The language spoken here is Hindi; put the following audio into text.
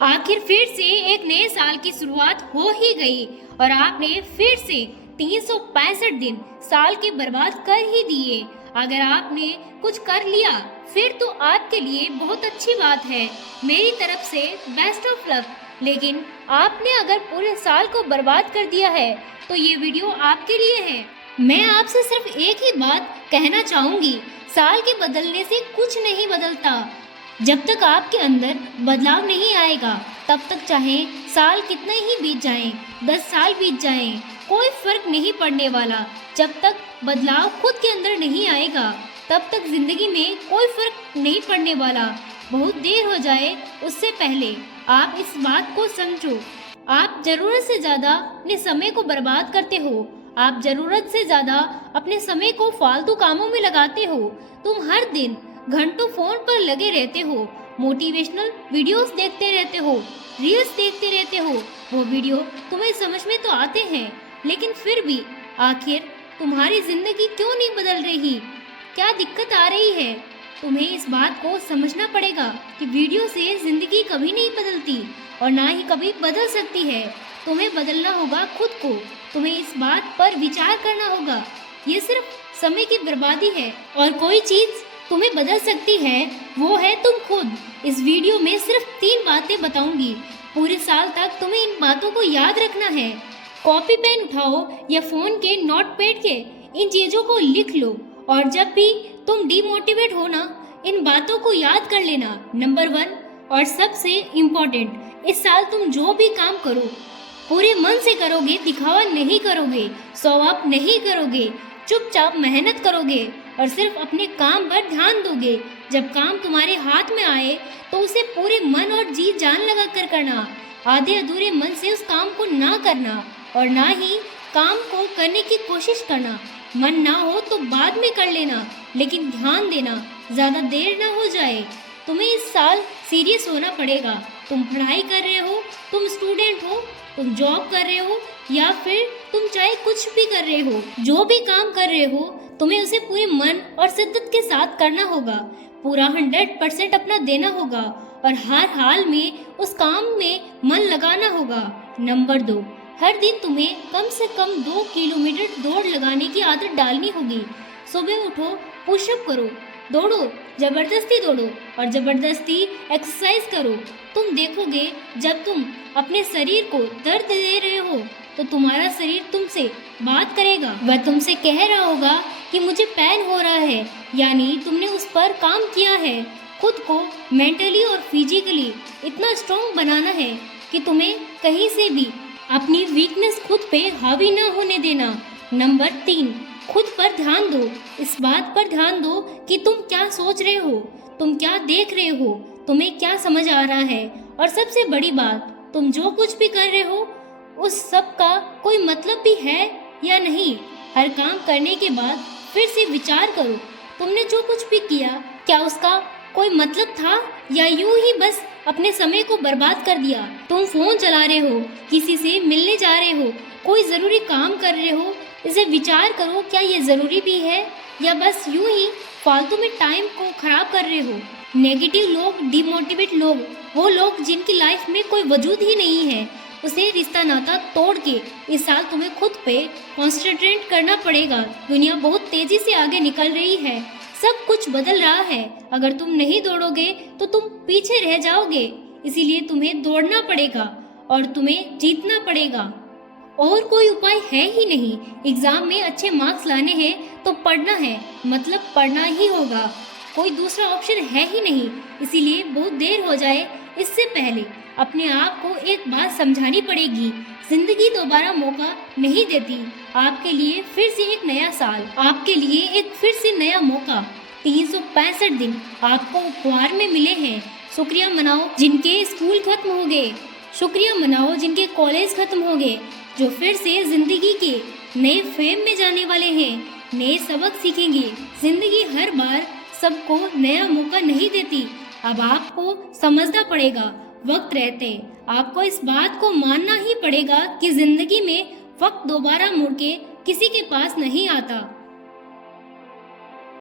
आखिर फिर से एक नए साल की शुरुआत हो ही गई और आपने फिर से 365 दिन साल के बर्बाद कर ही दिए। अगर आपने कुछ कर लिया फिर तो आपके लिए बहुत अच्छी बात है, मेरी तरफ से बेस्ट ऑफ लक। लेकिन आपने अगर पूरे साल को बर्बाद कर दिया है तो ये वीडियो आपके लिए है। मैं आपसे सिर्फ एक ही बात कहना चाहूंगी, साल के बदलने से कुछ नहीं बदलता। जब तक आपके अंदर बदलाव नहीं आएगा तब तक चाहे साल कितने ही बीत जाएं, 10 साल बीत जाएं, कोई फर्क नहीं पड़ने वाला। जब तक बदलाव खुद के अंदर नहीं आएगा तब तक जिंदगी में कोई फर्क नहीं पड़ने वाला। बहुत देर हो जाए उससे पहले आप इस बात को समझो। आप जरूरत से ज़्यादा अपने समय को बर्बाद करते हो। आप जरूरत से ज़्यादा अपने समय को फालतू कामों में लगाते हो। तुम हर दिन घंटों फोन पर लगे रहते हो, मोटिवेशनल वीडियोस देखते रहते हो, रील्स देखते रहते हो। वो वीडियो तुम्हें समझ में तो आते हैं लेकिन फिर भी आखिर तुम्हारी जिंदगी क्यों नहीं बदल रही? क्या दिक्कत आ रही है? तुम्हें इस बात को समझना पड़ेगा कि वीडियो से जिंदगी कभी नहीं बदलती और ना ही कभी बदल सकती है। तुम्हें बदलना होगा खुद को। तुम्हें इस बात पर विचार करना होगा। ये सिर्फ समय की बर्बादी है और कोई चीज़ तुम्हें बदल सकती है वो है तुम खुद। इस वीडियो में सिर्फ 3 बातें बताऊंगी। पूरे साल तक तुम्हें इन बातों को याद रखना है। कॉपी पेन उठाओ या फोन के नोट पैड के इन चीज़ों को लिख लो और जब भी तुम डिमोटिवेट हो ना, इन बातों को याद कर लेना। नंबर 1 और सबसे इम्पोर्टेंट, इस साल तुम जो भी काम करो पूरे मन से करोगे, दिखावा नहीं करोगे, शो ऑफ नहीं करोगे, चुपचाप मेहनत करोगे और सिर्फ अपने काम पर ध्यान दोगे। जब काम तुम्हारे हाथ में आए तो उसे पूरे मन और जी जान लगा कर करना। आधे अधूरे मन से उस काम को ना करना और ना ही काम को करने की कोशिश करना। मन ना हो तो बाद में कर लेना, लेकिन ध्यान देना, ज़्यादा देर ना हो जाए। तुम्हें इस साल सीरियस होना पड़ेगा। तुम पढ़ाई कर रहे हो, तुम स्टूडेंट हो, तुम जॉब कर रहे हो या फिर तुम चाहे कुछ भी कर रहे हो, जो भी काम कर रहे हो तुम्हें उसे पूरे मन और शिद्दत के साथ करना होगा। पूरा 100% अपना देना होगा और हर हाल में उस काम में मन लगाना होगा। नंबर 2, हर दिन तुम्हें कम से कम 2 किलोमीटर दौड़ लगाने की आदत डालनी होगी। सुबह उठो, पुशअप करो, दौड़ो, ज़बरदस्ती दौड़ो और ज़बरदस्ती एक्सरसाइज करो। तुम देखोगे जब तुम अपने शरीर को दर्द दे रहे हो तो तुम्हारा शरीर तुमसे बात करेगा। वह तुमसे कह रहा होगा कि मुझे पेन हो रहा है, यानी तुमने उस पर काम किया है। खुद को मेंटली और फिजिकली इतना स्ट्रॉन्ग बनाना है कि तुम्हें कहीं से भी अपनी वीकनेस खुद पे हावी ना होने देना। नंबर 3, खुद पर ध्यान दो। इस बात पर ध्यान दो कि तुम क्या सोच रहे हो, तुम क्या देख रहे हो, तुम्हें क्या समझ आ रहा है और सबसे बड़ी बात, तुम जो कुछ भी कर रहे हो उस सब का कोई मतलब भी है या नहीं। हर काम करने के बाद फिर से विचार करो, तुमने जो कुछ भी किया क्या उसका कोई मतलब था या यूं ही बस अपने समय को बर्बाद कर दिया। तुम फोन चला रहे हो, किसी से मिलने जा रहे हो, कोई ज़रूरी काम कर रहे हो, इसे विचार करो क्या ये ज़रूरी भी है या बस यूं ही फालतू में टाइम को खराब कर रहे हो। नेगेटिव लोग, डिमोटिवेट लोग, वो लोग जिनकी लाइफ में कोई वजूद ही नहीं है, उसे रिश्ता नाता तोड़ के इस साल तुम्हें खुद पे कॉन्सेंट्रेट करना पड़ेगा। दुनिया बहुत तेज़ी से आगे निकल रही है, सब कुछ बदल रहा है। अगर तुम नहीं दौड़ोगे तो तुम पीछे रह जाओगे, इसीलिए तुम्हें दौड़ना पड़ेगा और तुम्हें जीतना पड़ेगा। और कोई उपाय है ही नहीं। एग्ज़ाम में अच्छे मार्क्स लाने हैं तो पढ़ना है, मतलब पढ़ना ही होगा, कोई दूसरा ऑप्शन है ही नहीं। इसीलिए बहुत देर हो जाए इससे पहले अपने आप को एक बात समझानी पड़ेगी, जिंदगी दोबारा मौका नहीं देती। आपके लिए फिर से एक नया साल, आपके लिए एक फिर से नया मौका। 365 दिन आपको उपहार में मिले हैं। शुक्रिया मनाओ जिनके स्कूल खत्म हो गए, शुक्रिया मनाओ जिनके कॉलेज खत्म हो गए, जो फिर से जिंदगी के नए फेम में जाने वाले हैं, नए सबक सीखेंगे। जिंदगी हर बार सबको नया मौका नहीं देती। अब आपको समझना पड़ेगा, वक्त रहते आपको इस बात को मानना ही पड़ेगा कि जिंदगी में वक्त दोबारा मुड़ के किसी के पास नहीं आता।